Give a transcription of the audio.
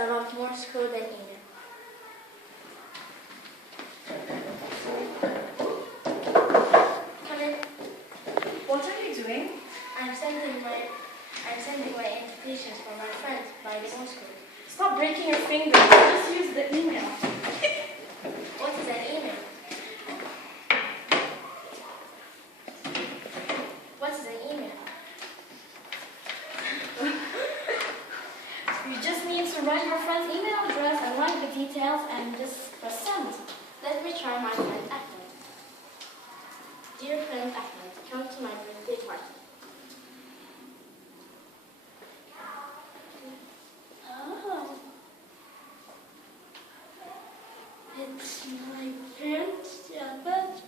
about Morse code and email. Come in. What are you doing? I'm sending my invitations for my friends by the Morse code. Stop breaking your fingers. Just use the email. What is an email? What is an email? You just need to write your friend's email address and write the details and just press send. Let me try my friend Ahmed. Dear friend Ahmed, come to my birthday party. Oh. It's my friend's birthday